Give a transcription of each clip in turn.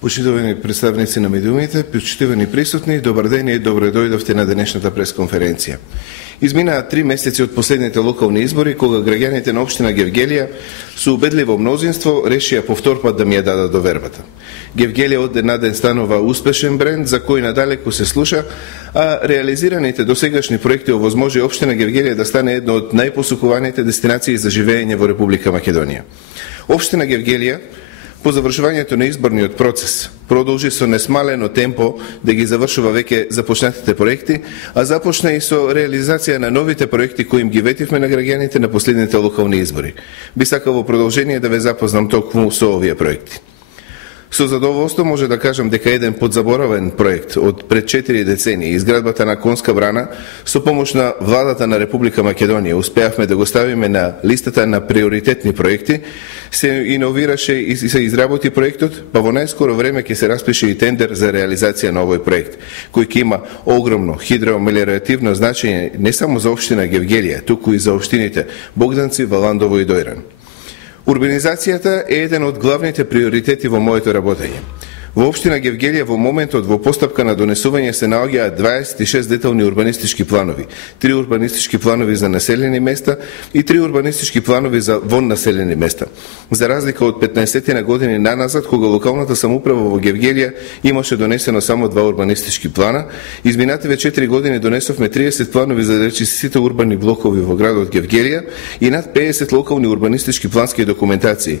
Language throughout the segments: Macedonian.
Почитувани представници на медиумите, почитувани присутни, добар ден и добро дојдовте на денешната пресконференција. Изминаа 3 месеци од последните локални избори, кога граѓаните на општина Гевгелија со убедливо мнозинство решија повтор пат да ми ја дадат довербата. Гевгелија од ден на ден станува успешен бренд за кој надалеку се слуша, а реализираните досегашни проекти овозможи општина Гевгелија да стане една од најпосукуваните дестинации за живење во Република Македонија. Општина Гевгелија по завршувањето на изборниот процес продолжи со несмалено темпо да ги завршува веќе започнатите проекти, а започна и со реализација на новите проекти кои им ги ветивме на граѓаните на последните локални избори. Би сакал во продолжение да ве запознам токму со овие проекти. Со задоволство може да кажам дека еден подзаборавен проект од пред 4 децении, изградбата на Конска брана, со помош на владата на Република Македонија успеавме да го ставиме на листата на приоритетни проекти, се иновираше и се изработи проектот, па во најскоро време ќе се распише и тендер за реализација на овој проект, кој ќе има огромно хидромелиоративно значење не само за општина Гевгелија, туку и за општините Богданци, Валандово и Дојран. Урбанизацијата е еден од главните приоритети во моето работење. Во општина Гевгелија во моментот во постапка на донесување се наоѓаат 26 детални урбанистички планови, 3 урбанистички планови за населени места и 3 урбанистички планови за вон населени места. За разлика од 15 години наназад, кога локалната самоуправа во Гевгелија имаше донесено само 2 урбанистички плана, изминативе 4 години донесовме 30 планови за речиси сите урбани блокови во градот Гевгелија и над 50 локални урбанистички плански документации.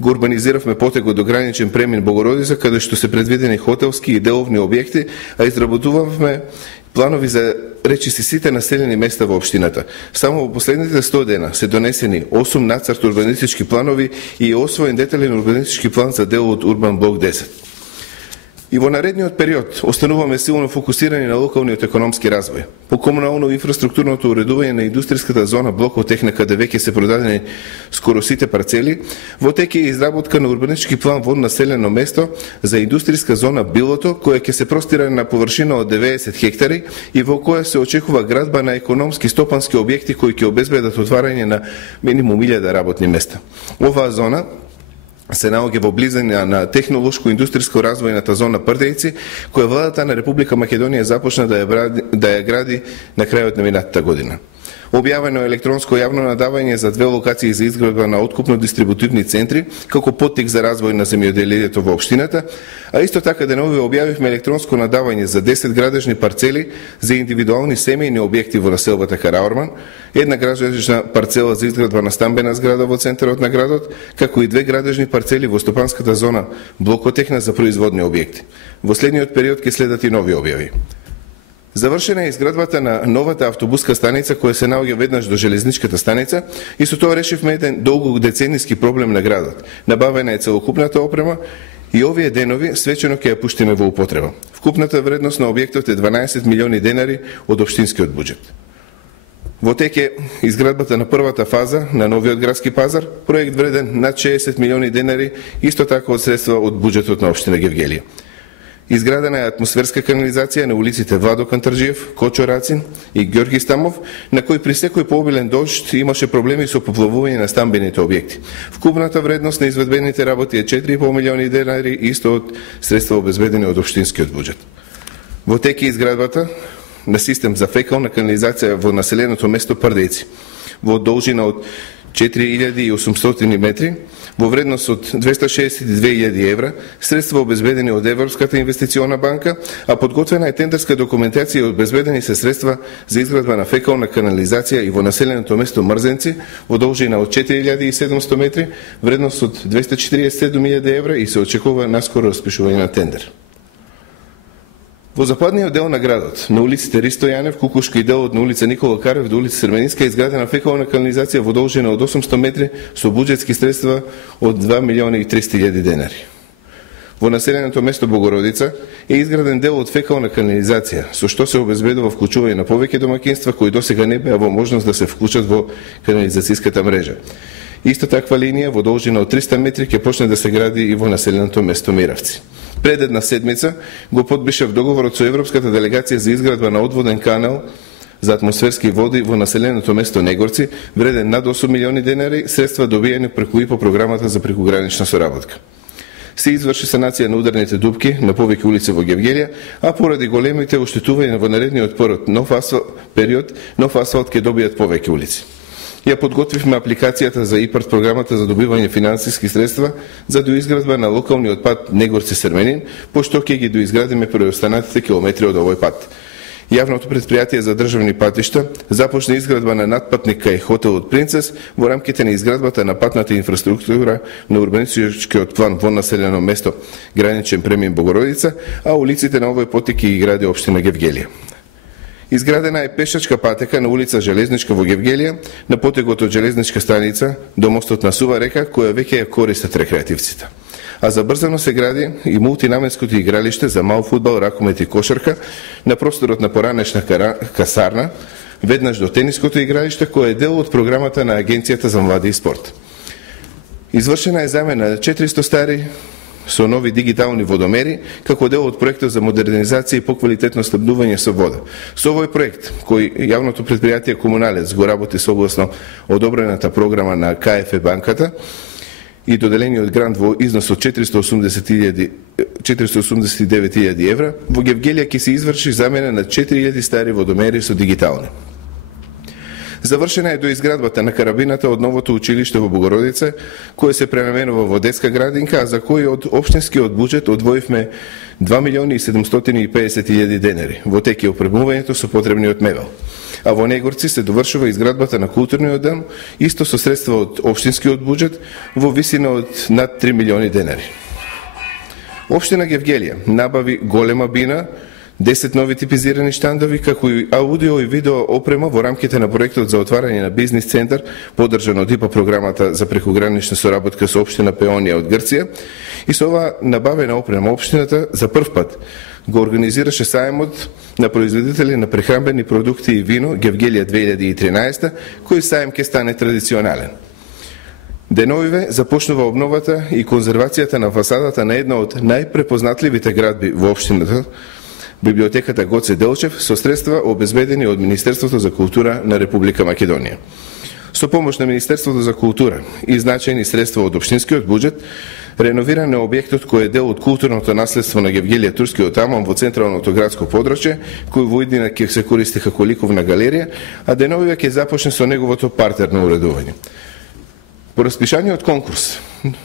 Го урбанизиравме потегот до граничен премин Богородица, каде што се предвидени хотелски и деловни објекти, а изработувавме планови за речиси сите населени места во општината. Само во последните 100 дена се донесени 8 нацрт урбанистички планови и освоен детален урбанистички план за дел од Урбан блок 10. И во наредниот период остануваме силно фокусирани на локалниот економски развој. По комунално-инфраструктурното уредување на индустријската зона блокот техна каде веќе се продадени скоро сите парцели, во тек е изработка на урбанистички план во населено место за индустријска зона Билото, која ќе се простира на површина од 90 хектари и во која се очекува градба на економски стопански објекти кои ќе обезбедат отварање на минимум 1000 работни места. Оваа зона се наоѓа во близина на технолошко-индустријско развојната зона Прдејци, која владата на Република Македонија започна да ја гради на крајот на минатата година. Објавено е електронско јавно надавање за 2 локации за изградба на откупно-дистрибутивни центри, како поттик за развој на земјоделието во општината, а исто така денови објавивме електронско надавање за 10 градежни парцели за индивидуални семејни објекти во населбата Караорман, една градежна парцела за изградба на стамбена зграда во центарот на градот, како и 2 градежни парцели во стопанската зона Блокотехна за производни објекти. Во следниот период ќе следат и нови објави. Завршена е изградбата на новата автобуска станица која се наоѓа веднаш до железничката станица и со тоа решивме еден долгодецениски проблем на градот. Набавена е целокупната опрема и овие денови свечено ќе ја пуштиме во употреба. Вкупната вредност на објектот е 12 милиони денари од општинскиот буџет. Во тек е изградбата на првата фаза на новиот градски пазар, проект вреден над 60 милиони денари, исто така од средства од буџетот на општина Гевгелија. Изградена е атмосферска канализација на улиците Владо Кантарджиев, Кочо Рацин и Ѓорги Стамов, на кој при секој пообилен дожд имаше проблеми со поплавување на стамбените објекти. Вкупната вредност на изведбените работи е 4,5 милиони денари, исто од средства обезбедени од општинскиот буџет. Во тек е изградбата на систем за фекална канализација во населеното место Прдејци, во должина од 4800 метри, во вредност од 262.000 евра, средства обезбедени од Европската инвестициона банка, а подготвена е тендерска документација и обезбедени се средства за изградба на фекална канализација и во населеното место Мрзенци, во должина од 4700 метри, вредност од 247.000 евра и се очекува наскоро распишување на тендер. Во западниот дел на градот, на улиците Ристо Јанев, Кукушка и делот на улица Никола Карев до улица Срменинска, изградена фекална канализација во должина од 800 метри со буџетски средства од 2 милиони и 300.000 денари. Во населеното место Богородица е изграден дел од фекална канализација, со што се обезбедува вклучување на повеќе домаќинства кои досега не беа во можност да се вклучат во канализацијската мрежа. Исто таква линија во должина од 300 метри ќе почне да се гради и во населеното место Миравци. Пред една седмица го подпишав договорот со Европската делегација за изградба на одводен канал за атмосферски води во населеното место Негорци, вреден над 8 милиони денари, средства добиени преку ИПО програмата за прекугранична соработка. се изврши санација на ударните дупки на повеќе улици во Гевгелија, а поради големите оштетувања во наредниот нов асфалт ќе добијат повеќе улици. Ја подготвивме апликацијата за ИПАРТ програмата за добивање финансиски средства за доизградба на локалниот пат Негорци-Серменин, пошто ќе ги доизградиме преостанатите километри од овој пат. Јавното предпријатие за државни патишта започна изградба на надпатник кај хотелот Принцес во рамките на изградбата на патната инфраструктура на урбанистичкиот план во населено место граничен премин Богородица, а улиците на овој потик ги гради општина Гевгелија. Изградена е пешачка патека на улица Железничка во Гевгелија, на потегот од железничка станица до мостот на Сува река, која веќе ја користат рекреативците. А забрзано се гради и мултинаменското игралиште за мал фудбал, ракомет и кошарка на просторот на поранешна касарна, веднаш до тениското игралиште, кој е дел од програмата на Агенцијата за млади и спорт. Извршена е замена на 400 стари со нови дигитални водомери, како дел од проектот за модернизација и поквалитетно снабдување со вода. Со овој проект, кој јавното предпријатие Комуналец го работи согласно одобрената програма на КФ банката и доделениот грант во износ од 489.000 евра, во Гевгелија ќе се изврши замена на 4.000 стари водомери со дигитални. Завршена е доизградбата на карабината од новото училиште во Богородица, кое се пренаменува во детска градинка, а за кој од општинскиот буџет одвоивме 2.750.000 денари во тек и опремувањето со потребниот мебел. А во Негорци се довршува изградбата на културниот дом, исто со средства од општинскиот буџет во висина од над 3 милиони денари. Општина Гевгелија набави голема бина, 10 нови типизирани штандови, како и аудио и видео опрема во рамките на проектот за отварање на бизнис центар, поддржан од ИПА програмата за прекогранична соработка со општина Пеонија од Грција. И со ова набавена опрема општината за прв пат го организираше сајмот на производители на прехранбени продукти и вино Гевгелија 2013, кој сајм ќе стане традиционален. Деновиве започнува обновата и конзервацијата на фасадата на една од најпрепознатливите градби во општината, библиотеката Гоце Делчев, со средства обезбедени од Министерството за култура на Република Македонија. Со помош на Министерството за култура и значајни средства од општинскиот буџет, реновиран е објектот кој е дел од културното наследство на Гевгелија турскиот аман во централното градско подрачје, кој во иднина ќе се користи како ликовна галерија, а деновиве ќе започне со неговото партерно уредување. По распишаниот конкурс,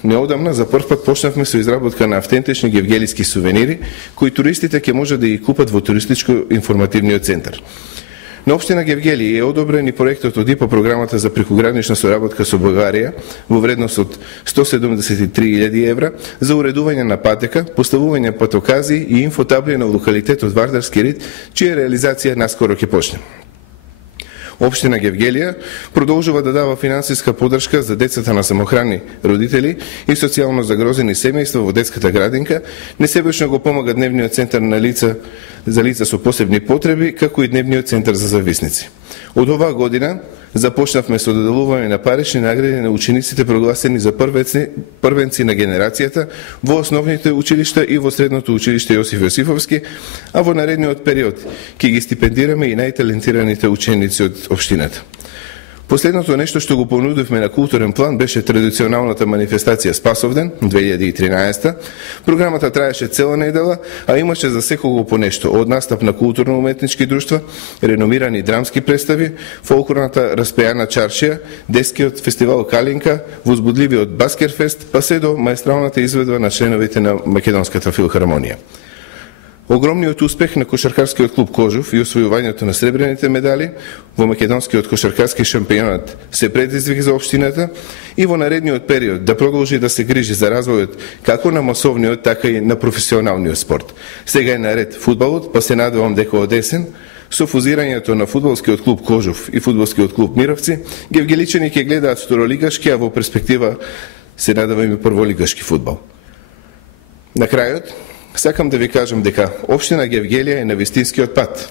неодамна за прв пат почнавме со изработка на автентични гевгелиски сувенири, кои туристите ќе може да ги купат во туристичко-информативниот центар. На општина Гевгелија е одобрен и проектот од ИПА програмата за прекогранична соработка со Бугарија во вредност од 173.000 евра за уредување на патека, поставување патокази и инфотабли на локалитетот Вардарски рид, чија реализација наскоро ќе почне. Општина Гевгелија продолжува да дава финансиска поддршка за децата на самохрани родители и социјално загрозени семејства во детската градинка, несебешно го помага дневниот центар за лица со посебни потреби, како и дневниот центар за зависници. Од оваа година започнавме со доделување на парични награди на учениците прогласени за првенци на генерацијата во основните училишта и во средното училиште Јосиф Јосифовски, а во наредниот период ќе ги стипендираме и најталентираните ученици од општината. Последното нешто што го понудивме на културен план беше традиционалната манифестација Спасовден 2013. Програмата траеше цела недела, а имаше за секого по нешто, од настап на културно-уметнички друштва, реномирани драмски представи, фолклорната распејана чаршија, детскиот фестивал Калинка, возбудливиот Баскерфест, па се до маестралната изведба на членовите на Македонската филхармонија. Огромниот успех на кошаркарскиот клуб Кожув и освојувањето на сребрените медали во македонскиот кошаркарски шампионат се предизвик за општината и во наредниот период да продолжи да се грижи за развојот како на масовниот, така и на професионалниот спорт. Сега е наред фудбалот, па се надевам дека од есен, со фузирањето на фудбалскиот клуб Кожув и фудбалскиот клуб Мировци, гевгеличани ќе гледаат второлигашки, а во перспектива се надевам и прволигашки фудбал. На крајот, сакам да ви кажам дека општина Гевгелија е на вистинскиот пат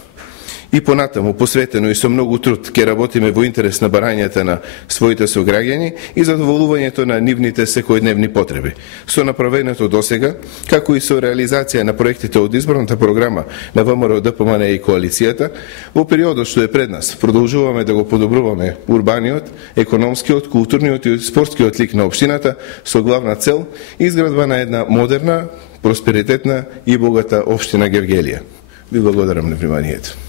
И понатаму, посветено и со многу труд, ќе работиме во интерес на барањата на своите сограѓани и задоволувањето на нивните секојдневни потреби. Со направеното досега, како и со реализација на проектите од изборната програма на ВМРО, ДПМН и коалицијата, во периодот што е пред нас, продолжуваме да го подобруваме урбаниот, економскиот, културниот и спортскиот лик на општината со главна цел изградба на една модерна, просперитетна и богата општина Гевгелија. Ви благодарам на вниманието.